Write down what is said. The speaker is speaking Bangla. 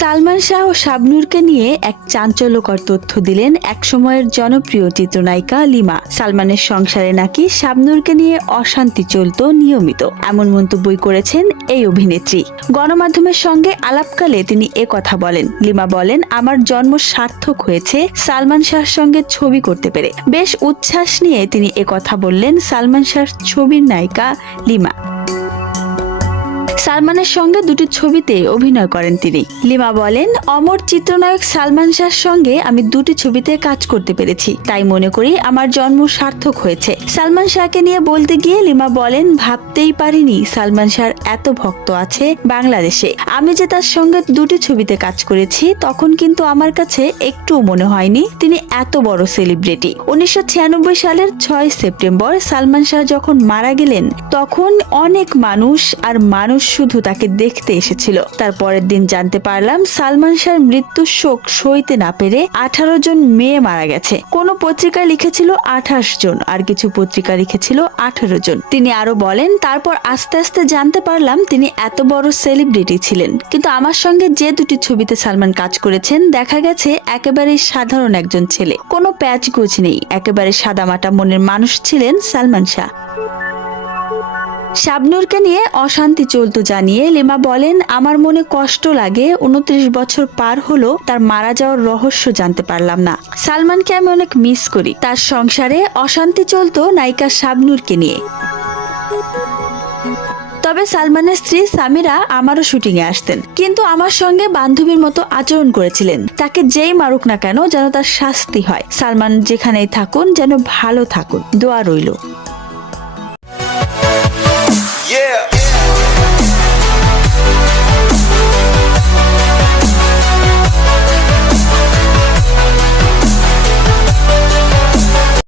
সালমান শাহ ও শাবনূরকে নিয়ে এক চাঞ্চল্যকর তথ্য দিলেন একসময়ের জনপ্রিয় চিত্রনায়িকা লিমা। সালমানের সংসারে নাকি শাবনূরকে নিয়ে অশান্তি চলত নিয়মিত, এমন মন্তব্যই করেছেন এই অভিনেত্রী। গণমাধ্যমের সঙ্গে আলাপকালে তিনি কথা বলেন। লিমা বলেন, আমার জন্ম সার্থক হয়েছে সালমান শাহর সঙ্গে ছবি করতে পেরে। বেশ উচ্ছ্বাস নিয়ে তিনি কথা বললেন সালমান শাহর ছবির নায়িকা লিমা। সালমানের সঙ্গে দুটি ছবিতে অভিনয় করেন তিনি। লিমা বলেন, অমর চিত্রনায়ক সালমান শাহর সঙ্গে আমি দুটি ছবিতে কাজ করতে পেরেছি, তাই মনে করি আমার জন্ম সার্থক হয়েছে। সালমান শাহকে নিয়ে বলতে গিয়ে লিমা বলেন, ভাবতেই পারিনি সালমান শাহর এত ভক্ত আছে বাংলাদেশে। আমি যে তার সঙ্গে দুটি ছবিতে কাজ করেছি তখন কিন্তু আমার কাছে একটুও মনে হয়নি তিনি এত বড় সেলিব্রিটি। 1996 সালের 6 সেপ্টেম্বর সালমান শাহ যখন মারা গেলেন তখন অনেক মানুষ শুধু তাকে দেখতে এসেছিল। তার পরের দিন জানতে পারলাম সালমান শাহর মৃত্যুর শোক সইতে না পেরে 18 জন মেয়ে মারা গেছে। কোন পত্রিকা লিখেছিল 28 জন, আর কিছু পত্রিকা লিখেছিল 18 জন। তিনি আরো বলেন, তারপর আস্তে আস্তে জানতে পারলাম তিনি এত বড় সেলিব্রিটি ছিলেন। কিন্তু আমার সঙ্গে যে দুটি ছবিতে সালমান কাজ করেছেন দেখা গেছে একেবারে সাধারণ একজন ছেলে, কোনো প্যাচগোছ নেই, একেবারে সাদামাটা মনের মানুষ ছিলেন সালমান শাহ। শাবনূরকে নিয়ে অশান্তি চলত জানিয়ে লিমা বলেন, আমার মনে কষ্ট লাগে, 29 বছর পার হলো তার মারা যাওয়ার রহস্য জানতে পারলাম না। সালমানকে আমি অনেক মিস করি। তার সংসারে অশান্তি চলত নায়িকা শাবনূরকে নিয়ে। তবে সালমানের স্ত্রী সামিরা আমারও শুটিং এ আসতেন, কিন্তু আমার সঙ্গে বান্ধবীর মতো আচরণ করেছিলেন। তাকে যেই মারুক না কেন যেন তার শাস্তি হয়। সালমান যেখানেই থাকুন যেন ভালো থাকুন, দোয়া রইল। Yeah.